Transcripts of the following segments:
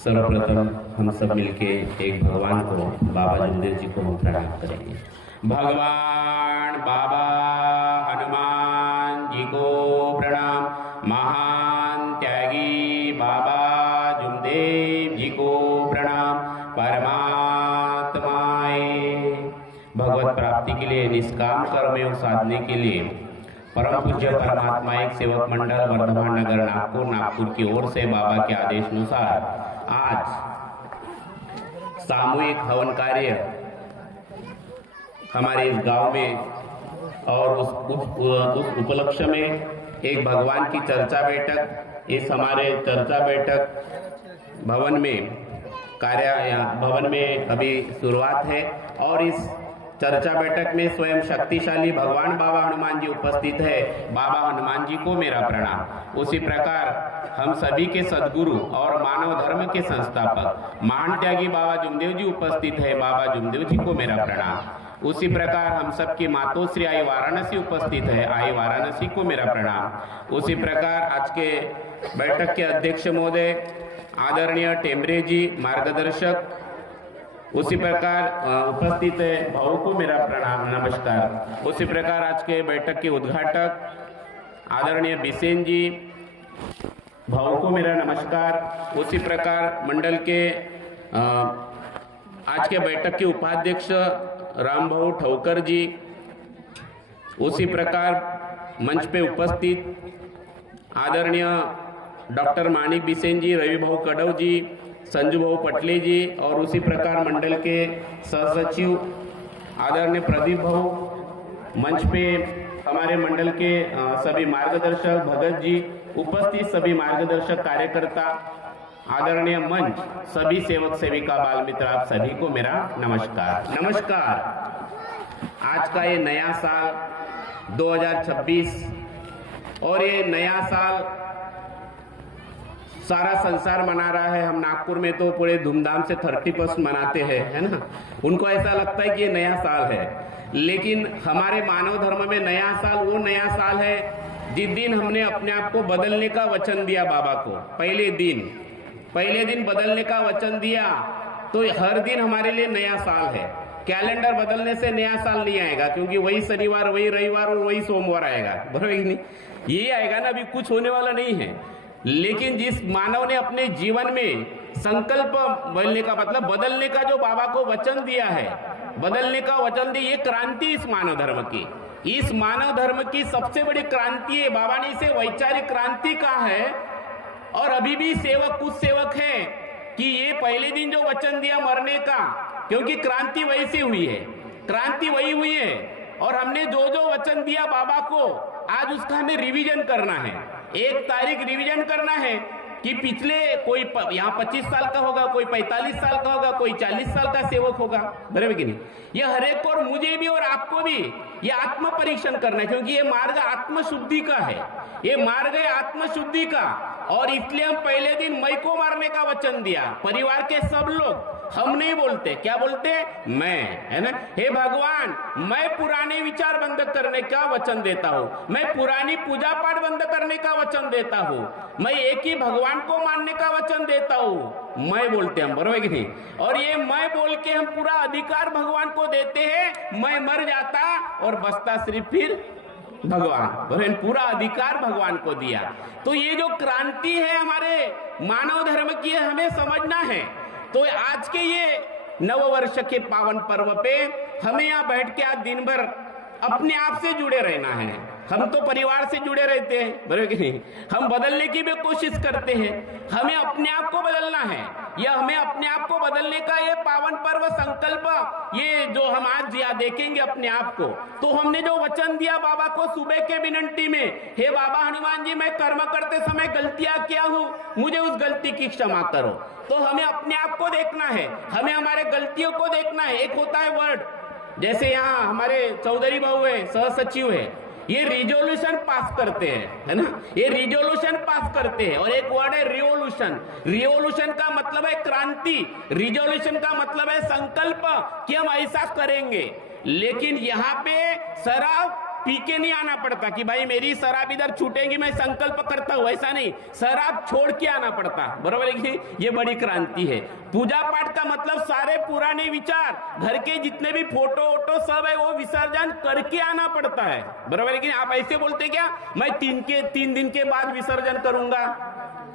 सर्वप्रथम हम सब मिलके एक भगवान को, बाबा जुमदेव जी को हम प्रणाम करेंगे। भगवान बाबा हनुमान जी को प्रणाम। महान त्यागी बाबा जुमदेव जी को प्रणाम। परमात्माए भगवत प्राप्ति के लिए, निष्काम कर्मयोग साधने के लिए परम पूज्य परमात्मा एक सेवक मंडल वर्धमान नगर नागपुर की ओर से बाबा के आदेश अनुसार आज सामूहिक हवन कार्य हमारे इस गांव में, और उस उपलक्ष्य में एक भगवान की चर्चा बैठक, इस हमारे चर्चा बैठक भवन में अभी शुरुआत है। और इस चर्चा बैठक में स्वयं शक्तिशाली भगवान बाबा हनुमान जी उपस्थित है। बाबा हनुमान जी को मेरा प्रणाम। उसी प्रकार हम सभी के सद्गुरु और मानव धर्म के संस्थापक महान त्यागी बाबा जुमदेव जी उपस्थित है। बाबा जुमदेव जी को मेरा प्रणाम। उसी प्रकार हम सबकी मातोश्री आई वाराणसी उपस्थित है। आई वाराणसी को मेरा प्रणाम। उसी प्रकार आज के बैठक के अध्यक्ष महोदय आदरणीय टेमरे जी मार्गदर्शक, उसी प्रकार उपस्थित है भाऊ को मेरा प्रणाम नमस्कार। उसी प्रकार आज के बैठक के उद्घाटक आदरणीय बिसेन जी भाऊ को मेरा नमस्कार। उसी प्रकार मंडल के आज के बैठक के उपाध्यक्ष राम भाऊ ठौकर जी, उसी प्रकार मंच पे उपस्थित आदरणीय डॉक्टर मानिक बिसेन जी, रवि भाऊ कड़व जी, संजू भाऊ पटले जी, और उसी प्रकार मंडल के सहसचिव आदरणीय प्रदीप भाऊ, मंच पे हमारे मंडल के सभी मार्गदर्शक भगत जी उपस्थित, सभी मार्गदर्शक कार्यकर्ता, आदरणीय मंच, सभी सेवक सेविका बाल मित्र, आप सभी को मेरा नमस्कार। आज का ये नया साल 2026 और ये नया साल सारा संसार मना रहा है। हम नागपुर में तो पूरे धूमधाम से 31 मनाते हैं, है ना। उनको ऐसा लगता है कि ये नया साल है, लेकिन हमारे मानव धर्म में नया साल वो नया साल है जिस दिन हमने अपने आप को बदलने का वचन दिया बाबा को। पहले दिन बदलने का वचन दिया, तो हर दिन हमारे लिए नया साल है। कैलेंडर बदलने से नया साल नहीं आएगा, क्योंकि वही शनिवार, वही रविवार और वही सोमवार आएगा, बराबर नहीं, ये आएगा ना, अभी कुछ होने वाला नहीं है। लेकिन जिस मानव ने अपने जीवन में संकल्प बदलने का मतलब बदलने का जो बाबा को वचन दिया है, बदलने का वचन दिया, ये क्रांति इस मानव धर्म की सबसे बड़ी क्रांति है। बाबा ने इसे वैचारिक क्रांति कहा है। और अभी भी कुछ सेवक है कि ये पहले दिन जो वचन दिया मरने का, क्योंकि क्रांति वैसे हुई है, और हमने जो वचन दिया बाबा को, आज उसका हमें रिवीजन करना है। 1 तारीख रिवीजन करना है कि पिछले कोई यहाँ 25 साल का होगा, कोई 45 साल का होगा, कोई 40 साल का सेवक होगा, बराबर कि नहीं। ये हर एक और मुझे भी और आपको भी ये आत्म परीक्षण करना है, क्योंकि ये मार्ग आत्मशुद्धि का है, ये मार्ग है आत्मशुद्धि का। और इसलिए हम पहले दिन मैं को मारने का वचन दिया। परिवार के सब लोग, हम नहीं बोलते, क्या बोलते, मैं, है ना। हे भगवान, मैं पुराने विचार बंद करने का वचन देता हूँ, मैं पुरानी पूजा पाठ बंद करने का वचन देता हूँ, मैं एक ही भगवान को मानने का वचन देता हूँ। मैं बोलते हम, बराबर कि नहीं। और ये मैं बोल के हम पूरा अधिकार भगवान को देते हैं। मैं मर जाता और बचता सिर्फ फिर भगवान, पूरा अधिकार भगवान को दिया। तो ये जो क्रांति है हमारे मानव धर्म की, हमें समझना है। तो आज के ये नववर्ष के पावन पर्व पे हमें यहाँ बैठ के आज दिन भर अपने आप से जुड़े रहना है। हम तो परिवार से जुड़े रहते हैं, बराबर कि नहीं। हम बदलने की भी कोशिश करते हैं, हमें अपने आप को बदलना है। या हमें अपने आप को बदलने का ये पावन पर्व संकल्प, ये जो हम आज देखेंगे अपने आप को, तो हमने जो वचन दिया बाबा को सुबह के विनंती में, हे बाबा हनुमान जी, मैं कर्म करते समय गलतियां किया हूँ, मुझे उस गलती की क्षमा करो। तो हमें अपने आप को देखना है, हमें हमारे गलतियों को देखना है। एक होता है वर्ड, जैसे यहाँ हमारे चौधरी बाबू है, सहसचिव है, ये रिजोल्यूशन पास करते हैं, है ना, ये रिजोल्यूशन पास करते हैं। और एक वर्ड है रिवोल्यूशन का मतलब है क्रांति, रिजोल्यूशन का मतलब है संकल्प कि हम ऐसा करेंगे। लेकिन यहाँ पे शराब पी के नहीं आना पड़ता कि भाई मेरी शराब इधर छूटेगी, मैं संकल्प करता हूं, ऐसा नहीं, शराब छोड़ के आना पड़ता। बरोबर है कि ये बड़ी क्रांति है। पूजा पाठ का मतलब सारे पुराने विचार, घर के जितने भी फोटो वोटो सब है वो विसर्जन करके आना पड़ता है। बरोबर है कि आप ऐसे बोलते क्या मैं 3 दिन के बाद विसर्जन करूंगा,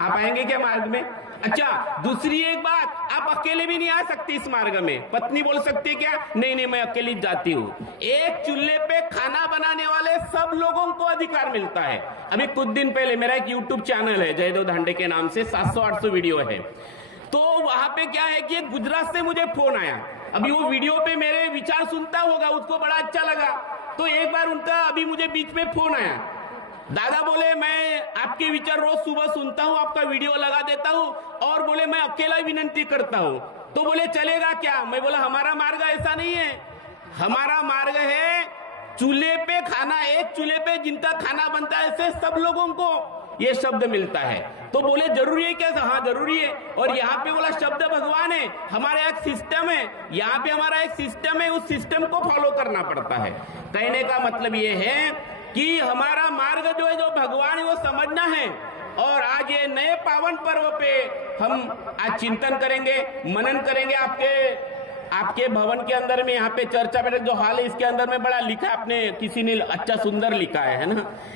आप आएंगे क्या मार्ग में? अच्छा, दूसरी एक बात, आप अकेले भी नहीं आ सकते इस मार्ग में। पत्नी बोल सकती है क्या, नहीं नहीं मैं अकेली जाती हूँ। एक चूल्हे पे खाना बनाने वाले सब लोगों को अधिकार मिलता है। अभी कुछ दिन पहले मेरा एक यूट्यूब चैनल है जयदेव धांडे के नाम से, 700-800 वीडियो है। तो वहां पे क्या है कि गुजरात से मुझे फोन आया। अभी वो वीडियो पे मेरे विचार सुनता होगा, उसको बड़ा अच्छा लगा। तो एक बार उनका अभी मुझे बीच में फोन आया, दादा बोले मैं आपके विचार रोज सुबह सुनता हूँ, आपका वीडियो लगा देता हूँ, और बोले मैं अकेला विनंती करता हूँ। तो बोले चलेगा क्या? मैं बोला हमारा मार्ग ऐसा नहीं है, हमारा मार्ग है चूल्हे पे खाना, एक चूल्हे पे जिनका खाना बनता है ऐसे सब लोगों को ये शब्द मिलता है। तो बोले जरूरी है क्या? हाँ जरूरी है। और यहाँ पे बोला शब्द भगवान है, हमारा एक सिस्टम है, यहाँ पे हमारा एक सिस्टम है, उस सिस्टम को फॉलो करना पड़ता है। कहने का मतलब ये है कि हमारा मार्ग जो है, जो भगवान है वो समझना है। और आज ये नए पावन पर्व पे हम आज चिंतन करेंगे, मनन करेंगे। आपके भवन के अंदर में, यहाँ पे चर्चा बैठक जो हाल है इसके अंदर में बड़ा लिखा, आपने किसी ने अच्छा सुंदर लिखा है ना,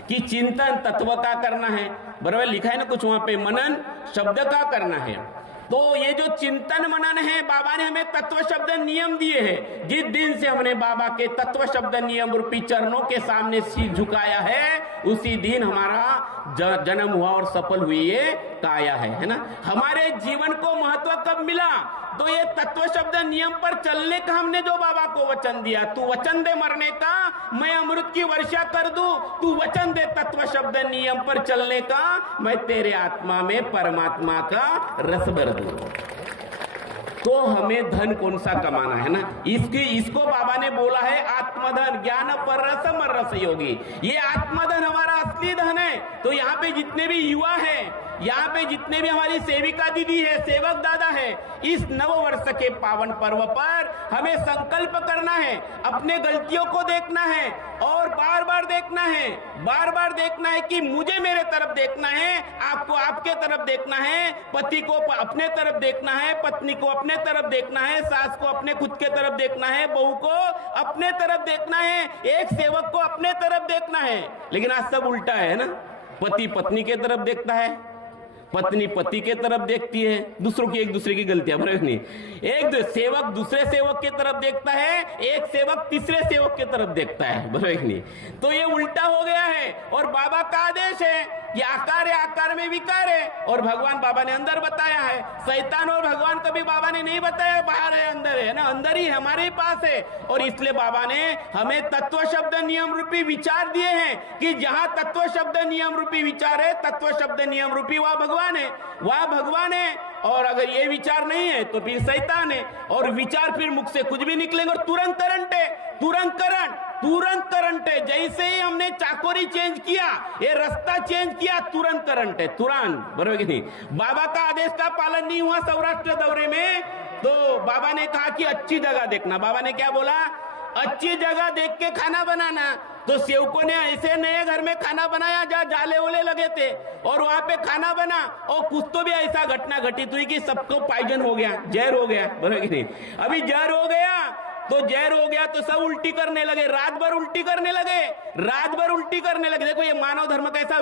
कि चिंतन तत्व का करना है। बराबर लिखा है ना कुछ वहां पे, मनन शब्द का करना है। तो ये जो चिंतन मनन है, बाबा ने हमें तत्व शब्द नियम दिए हैं। जिस दिन से हमने बाबा के तत्व शब्द नियम रूपी चरणों के सामने सिर झुकाया है, उसी दिन हमारा जन्म हुआ और सफल हुई ये काया है ना। हमारे जीवन को महत्व कब मिला? तो ये तत्व शब्द नियम पर चलने का हमने जो बाबा को वचन दिया, तू वचन दे मरने का मैं अमृत की वर्षा कर दूं, तू वचन दे तत्व शब्द नियम पर चलने का मैं तेरे आत्मा में परमात्मा का रस भर दूं। तो हमें धन कौन सा कमाना है ना, इसको बाबा ने बोला है आत्मधन, ज्ञान पर रस मर रस योगी। ये आत्मधन हमारा असली धन है। तो यहाँ पे जितने भी युवा हैं, यहाँ पे जितने भी हमारी सेविका दीदी है, सेवक दादा है, इस नव वर्ष के पावन पर्व पर हमें संकल्प करना है, अपने गलतियों को देखना है और बार बार देखना है, बार बार देखना है कि मुझे मेरे तरफ देखना है, आपको आपके तरफ देखना है, पति को अपने तरफ देखना है, पत्नी को अपने तरफ देखना है, सास को अपने खुद के तरफ देखना है, बहू को अपने तरफ देखना है, एक सेवक को अपने तरफ देखना है। लेकिन आज सब उल्टा है ना, पति पत्नी के तरफ देखता है, पत्नी पति के तरफ देखती है, दूसरों की एक दूसरे की गलतियां, बराबर नहीं। एक सेवक दूसरे सेवक के तरफ देखता है, एक सेवक तीसरे सेवक के तरफ देखता है, बराबर नहीं। तो ये उल्टा हो गया है। और बाबा का आदेश है कि आकार है, आकार में विकार है। और भगवान बाबा ने अंदर बताया है, शैतान और भगवान कभी बाबा ने नहीं बताया बाहर है अंदर है ना, अंदर ही हमारे पास है। और इसलिए बाबा ने हमें तत्व शब्द नियम रूपी विचार दिए हैं कि जहां तत्व शब्द नियम रूपी विचार है, तत्व शब्द नियम रूपी वह भगवान है, वह भगवान है। और अगर ये विचार नहीं है तो फिर शैतान है। और विचार फिर मुख से कुछ भी निकलेंगे और तुरंत करंट है, तुरंत करंट है। जैसे ही हमने चाकोरी चेंज किया, ये रास्ता चेंज किया, तुरंत करंट है, तुरंत, बरोबर कि नहीं। बाबा का आदेश का पालन नहीं हुआ सौराष्ट्र दौरे में, तो बाबा ने कहा कि अच्छी जगह देखना। बाबा ने क्या बोला? अच्छी जगह देख के खाना बनाना। तो सेवकों ने ऐसे नए घर में खाना बनाया जहाँ जाले ओले लगे थे, और वहां पे खाना बना, और कुछ तो भी ऐसा घटना घटित हुई कि सबको पॉइजन हो गया, जहर हो गया, बरोबर कि नहीं। अभी जहर हो गया तो सब उल्टी करने लगे, रात भर उल्टी करने लगे। देखो ये मानव धर्म का ऐसा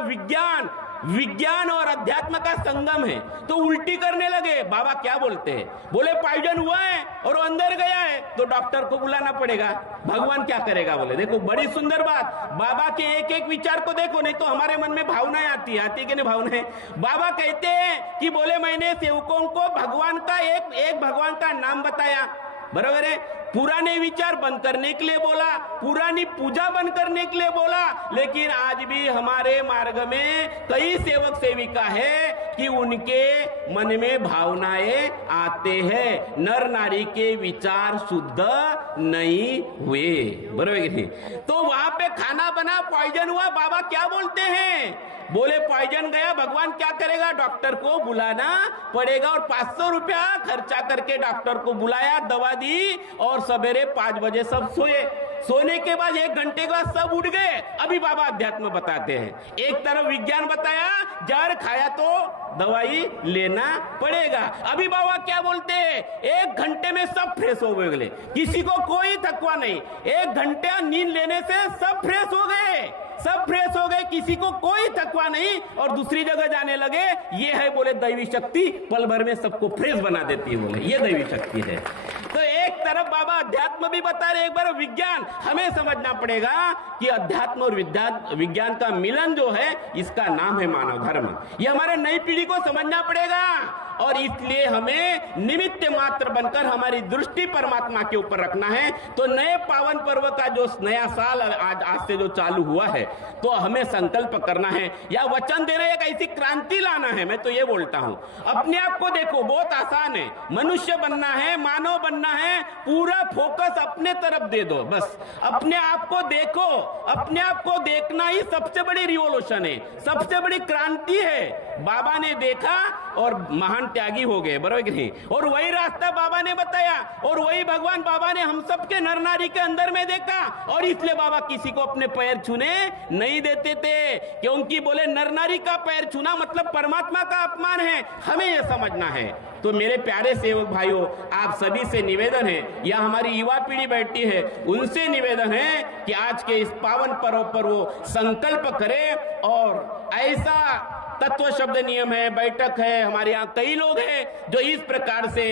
विज्ञान और अध्यात्म का संगम है। तो उल्टी करने लगे। बाबा क्या बोलते हैं? बोले पॉइजन हुआ है और वो अंदर गया है तो डॉक्टर को बुलाना पड़ेगा। भगवान क्या करेगा? बोले देखो बड़ी सुंदर बात, बाबा के एक एक विचार को देखो, नहीं तो हमारे मन में भावनाएं आती कि नहीं भावनाएं। बाबा कहते हैं कि बोले मैंने सेवकों को भगवान का एक भगवान का नाम बताया, बराबर है। पुराने विचार बंद करने के लिए बोला, पुरानी पूजा बंद करने के लिए बोला। लेकिन आज भी हमारे मार्ग में कई सेवक सेविका है कि उनके मन में भावनाएं आते हैं, नर नारी के विचार शुद्ध नहीं हुए, बराबर कि नहीं। तो वहां पे खाना बना, पॉइजन हुआ, बाबा क्या बोलते हैं? बोले पॉइजन गया, भगवान क्या करेगा? डॉक्टर को बुलाना पड़ेगा। और 500 रुपया खर्चा करके डॉक्टर को बुलाया, दवा दी, और सवेरे 5 बजे सब सोए। सोने के बाद 1 घंटे के बाद सब उठ गए। अभी बाबा अध्यात्म बताते हैं। एक तरफ विज्ञान बताया, जहर खाया तो दवाई लेना पड़ेगा। अभी बाबा क्या बोलते हैं, 1 घंटे में सब फ्रेश हो गए, किसी को कोई थकवा नहीं। 1 घंटा नींद लेने से सब फ्रेश हो गए, सब फ्रेश हो गए, किसी को कोई थकवा नहीं और दूसरी जगह जाने लगे। ये है बोले दैवी शक्ति, पल भर में सबको फ्रेश बना देती है, बोले ये दैवी शक्ति है। तो एक तरफ बाबा अध्यात्म भी बता रहे, एक बार विज्ञान। हमें समझना पड़ेगा कि अध्यात्म और विज्ञान का मिलन जो है, इसका नाम है मानव धर्म। ये हमारे नई पीढ़ी को समझना पड़ेगा और इसलिए हमें निमित्त मात्र बनकर हमारी दृष्टि परमात्मा के ऊपर रखना है। तो नए पावन पर्व का जो नया साल आज से जो चालू हुआ है, तो हमें संकल्प करना है या वचन देना, एक ऐसी क्रांति लाना है। मैं तो ये बोलता हूं, अपने आप को देखो, बहुत आसान है। मनुष्य बनना है, मानव बनना है, पूरा फोकस अपने तरफ दे दो, बस अपने आप को देखो। अपने आप को देखना ही सबसे बड़ी रिवॉल्यूशन है, सबसे बड़ी क्रांति है। बाबा ने देखा और महान त्यागी हो गए, बराबर कि नहीं? और वही रास्ता बाबा ने बताया और वही भगवान बाबा ने हम सबके नर नारी के अंदर में देखा। और इसलिए बाबा किसी को अपने पैर छूने नहीं देते थे, क्योंकि बोले नर नारी का पैर छूना मतलब परमात्मा का अपमान है। हमें यह समझना है। तो मेरे प्यारे सेवक भाइयों, आप सभी से निवेदन है, या हमारी युवा पीढ़ी बैठी है, उनसे निवेदन है कि आज के इस पावन पर्व पर वो संकल्प करें और ऐसा तत्व शब्द नियम है, बैठक है, हमारे यहाँ कई लोग हैं जो इस प्रकार से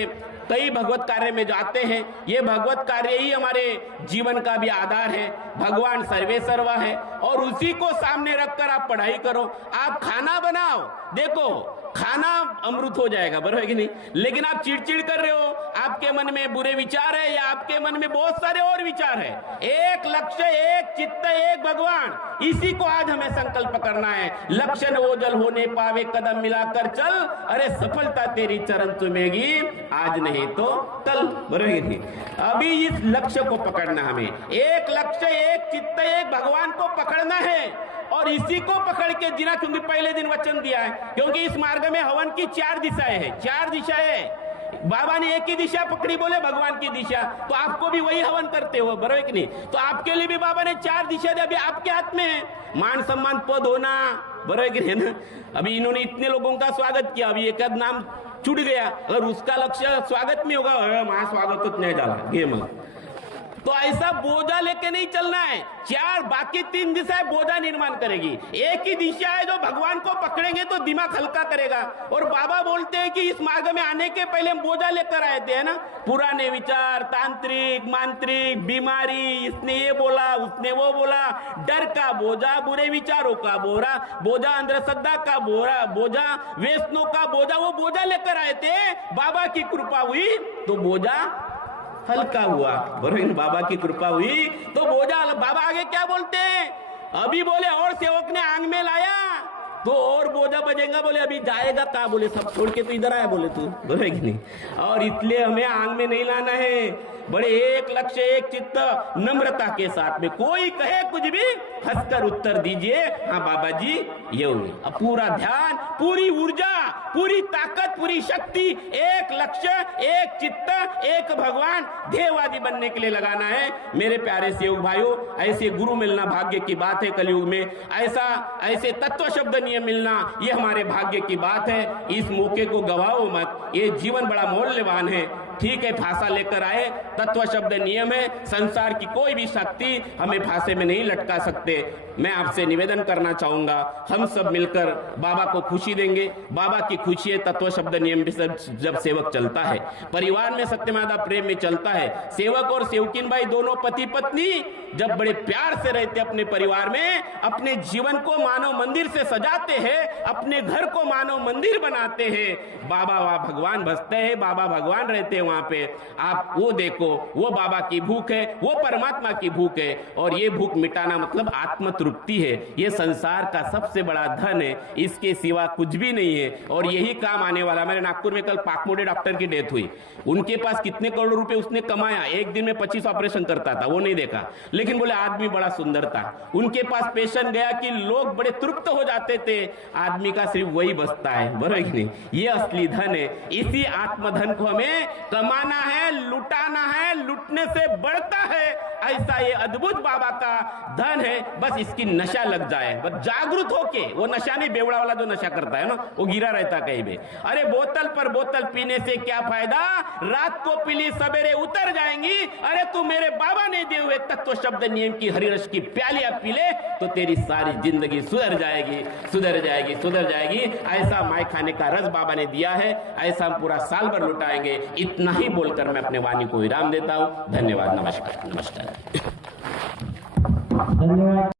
कई भगवत कार्य में जाते हैं। ये भगवत कार्य ही हमारे जीवन का भी आधार है। भगवान सर्वे सर्वा है और उसी को सामने रखकर आप पढ़ाई करो। आप खाना बनाओ, देखो खाना अमृत हो जाएगा, बराबर है कि नहीं? लेकिन आप चिड़चिड़ कर रहे हो, आपके मन में बुरे विचार है या आपके मन में बहुत सारे और विचार है। एक लक्ष्य, एक चित्त, एक भगवान, इसी को आज हमें संकल्प करना है। लक्ष्य न ओझल होने पावे, कदम मिलाकर चल, अरे सफलता तेरी चरण चूमेगी, आज नहीं तो कल, बराबर है कि नहीं? अभी इस लक्ष्य को पकड़ना हमें। एक लक्ष्य, एक चित्त, एक भगवान को पकड़ना है और इसी को पकड़ के जीना, क्योंकि पहले दिन वचन दिया है। क्योंकि इस मार्ग में हवन की 4 दिशाएं हैं, 4 दिशाएं। बाबा ने एक ही दिशा पकड़ी, बोले भगवान की दिशा, तो आपको भी वही हवन करते हो, बराबर कि नहीं? तो आपके लिए भी बाबा ने 4 दिशा दी, अभी आपके हाथ में है। मान सम्मान पद होना, बराबर कि नहीं ना? अभी इन्होंने इतने लोगों का स्वागत किया, अभी एक नाम छूट गया, अगर उसका लक्ष्य स्वागत में होगा, वहां स्वागत तो नहीं डाला गेम। तो ऐसा बोझा लेके नहीं चलना है। 4 बाकी 3 दिशाएं बोझा निर्माण करेगी। एक ही दिशा है जो भगवान को पकड़ेंगे तो दिमाग हल्का करेगा। और बाबा बोलते हैं कि इस मार्ग में आने के पहले हम बोझा लेकर आए थे, है ना? पुराने विचार, तांत्रिक, मांत्रिक, बीमारी, इसने ये बोला, उसने वो बोला, डर का बोझा, बुरे विचारों का बोझा, अंधश्रद्धा का बोझा, वैष्णव का बोझा, वो बोझा लेकर आए थे। बाबा की कृपा हुई तो बोझा हल्का हुआ, बराबर? बाबा की कृपा हुई तो बोझा। बाबा आगे क्या बोलते हैं? अभी बोले और सेवक ने आंग में लाया तो और बोझा बजेगा, बोले अभी जाएगा कहाँ, बोले सब छोड़ के तो इधर आया, बोले तू, बराबर कि नहीं? और इसलिए हमें आंग में नहीं लाना है। बड़े एक लक्ष्य, एक चित्त, नम्रता के साथ में, कोई कहे कुछ भी हंसकर उत्तर दीजिए, हाँ बाबा जी ये हुई। अब पूरा ध्यान, पूरी ऊर्जा, पूरी ताकत, पूरी शक्ति, एक लक्ष्य, एक चित्त, एक भगवान, ध्येयवादी बनने के लिए लगाना है। मेरे प्यारे सेवक भाइयों, ऐसे गुरु मिलना भाग्य की बात है। कलयुग में ऐसे तत्व शब्द नियम मिलना, ये हमारे भाग्य की बात है। इस मौके को गवाओ मत, ये जीवन बड़ा मूल्यवान है। ठीक है, फांसा लेकर आए, तत्व शब्द नियम है, संसार की कोई भी शक्ति हमें फांसे में नहीं लटका सकते। मैं आपसे निवेदन करना चाहूंगा, हम सब मिलकर बाबा को खुशी देंगे। बाबा की खुशी है तत्व शब्द नियम भी जब सेवक चलता है, परिवार में सत्यमादा प्रेम में चलता है। सेवक और सेवकिन भाई दोनों पति पत्नी जब बड़े प्यार से रहते अपने परिवार में, अपने जीवन को मानव मंदिर से सजाते हैं, अपने घर को मानव मंदिर बनाते हैं, बाबा वहां भगवान बसते हैं, बाबा भगवान रहते हैं वहां पे। आप वो देखो, वो बाबा की भूख है, वो परमात्मा की भूख है। और ये भूख मिटाना मतलब आत्म तृप्ति है। ये संसार का सबसे बड़ा धन है, इसके सिवा कुछ भी नहीं है और यही काम आने वाला। मेरे नागपुर में कल पाकमोड़े डॉक्टर की डेथ हुई। उनके पास कितने करोड़ रुपए उसने कमाया, एक दिन में 25 ऑपरेशन करता था, वो नहीं देखा, लेकिन बोले आदमी बड़ा सुंदर था। उनके पास पेशेंट गया कि लोग बड़े तृप्त हो जाते थे, आदमी का सिर्फ वही बचता है, बराबर कि नहीं? ये असली धन है। इसी आत्मधन को हमें कमाना है, लुटाना है, लुटने से बढ़ता है ऐसा ये अद्भुत बाबा का धन है, बस इसकी नशा लग जाए, बस जागरूक होके, वो नशा नहीं बेवड़ा वाला जो नशा करता है ना, वो गिरा रहता कहीं भी। अरे बोतल पर बोतल पीने से क्या फायदा, रात को पीली सवेरे उतर जाएंगी। अरे तू मेरे बाबा ने दिए हुए तत्व शब्द नियम की हरी रस की प्यालियां पी ले तो तेरी सारी जिंदगी सुधर जाएगी, सुधर जाएगी, सुधर जाएगी। ऐसा माय खाने का रस बाबा ने दिया है, ऐसा हम पूरा साल भर लुटाएंगे। इतना ही बोलकर मैं अपने वाणी को विराम देता हूं। धन्यवाद, नमस्कार, नमस्कार, धन्यवाद।